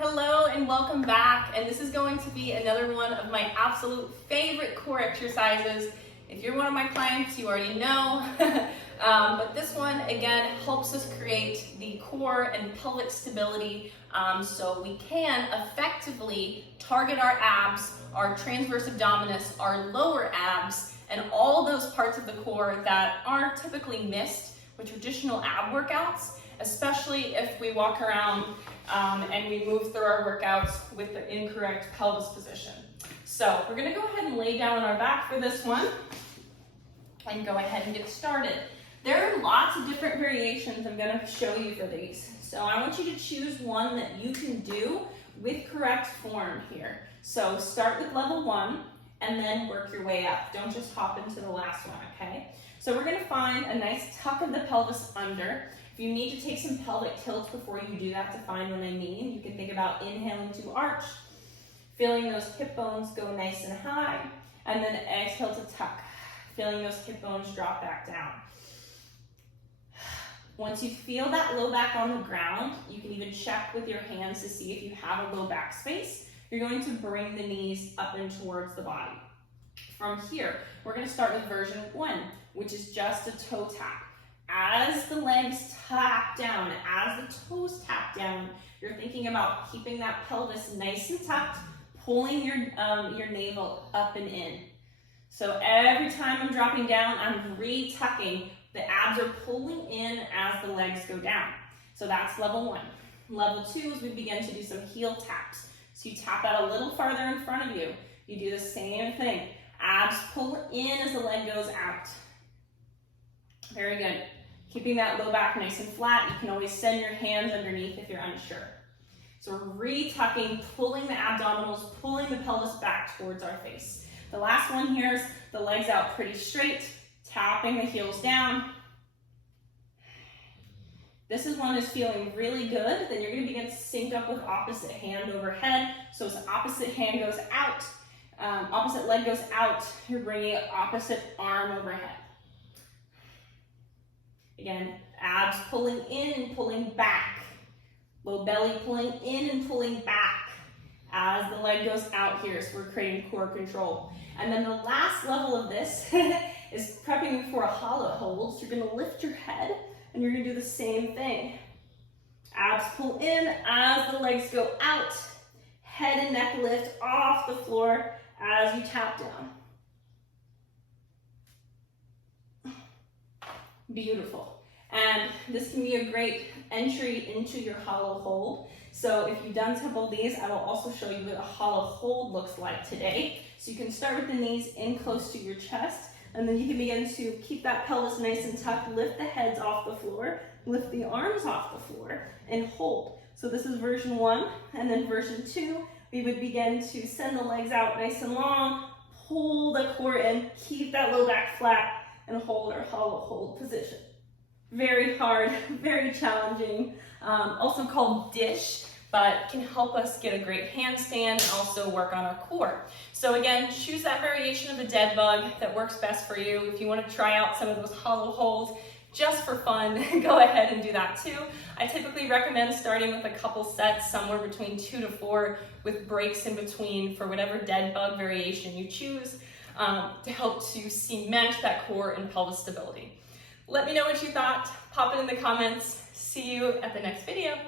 Hello and welcome back, and this is going to be another one of my absolute favorite core exercises. If you're one of my clients, you already know, but this one again helps us create the core and pelvic stability so we can effectively target our abs, our transverse abdominis, our lower abs, and all those parts of the core that are typically missed with traditional ab workouts, especially if we walk around and we move through our workouts with the incorrect pelvis position. So we're gonna go ahead and lay down on our back for this one and go ahead and get started. There are lots of different variations I'm gonna show you for these. So I want you to choose one that you can do with correct form here. So start with level 1 and then work your way up. Don't just hop into the last one, okay? So we're gonna find a nice tuck of the pelvis under. If you need to take some pelvic tilts before you do that to find what I mean, you can think about inhaling to arch, feeling those hip bones go nice and high, and then exhale to tuck, feeling those hip bones drop back down. Once you feel that low back on the ground, you can even check with your hands to see if you have a low back space. You're going to bring the knees up and towards the body. From here, we're going to start with version 1, which is just a toe tap. As the legs tap down, as the toes tap down, you're thinking about keeping that pelvis nice and tucked, pulling your navel up and in. So every time I'm dropping down, I'm re-tucking. The abs are pulling in as the legs go down. So that's level 1. Level 2 is we begin to do some heel taps. So you tap that a little farther in front of you. You do the same thing. Abs pull in as the leg goes out. Very good. Keeping that low back nice and flat. You can always send your hands underneath if you're unsure. So we're re-tucking, pulling the abdominals, pulling the pelvis back towards our face. The last one here is the legs out pretty straight, tapping the heels down. This is one that's feeling really good. Then you're going to begin to sync up with opposite hand overhead. So as opposite hand goes out, opposite leg goes out, you're bringing opposite arm overhead. Again, abs pulling in and pulling back. Low belly pulling in and pulling back as the leg goes out here. So we're creating core control. And then the last level of this is prepping for a hollow hold. So you're going to lift your head and you're going to do the same thing. Abs pull in as the legs go out. Head and neck lift off the floor as you tap down. Beautiful. And this can be a great entry into your hollow hold. So if you've done several of these, I will also show you what a hollow hold looks like today. So you can start with the knees in close to your chest, and then you can begin to keep that pelvis nice and tucked, lift the heads off the floor, lift the arms off the floor, and hold. So this is version 1, and then version 2, we would begin to send the legs out nice and long, pull the core in, keep that low back flat, and hold our hollow hold position. Very hard, very challenging, also called dish, but can help us get a great handstand and also work on our core. So again, choose that variation of the dead bug that works best for you. If you want to try out some of those hollow holds just for fun, go ahead and do that too. I typically recommend starting with a couple sets, somewhere between 2 to 4, with breaks in between for whatever dead bug variation you choose, to help to cement that core and pelvis stability. Let me know what you thought. Pop it in the comments. See you at the next video.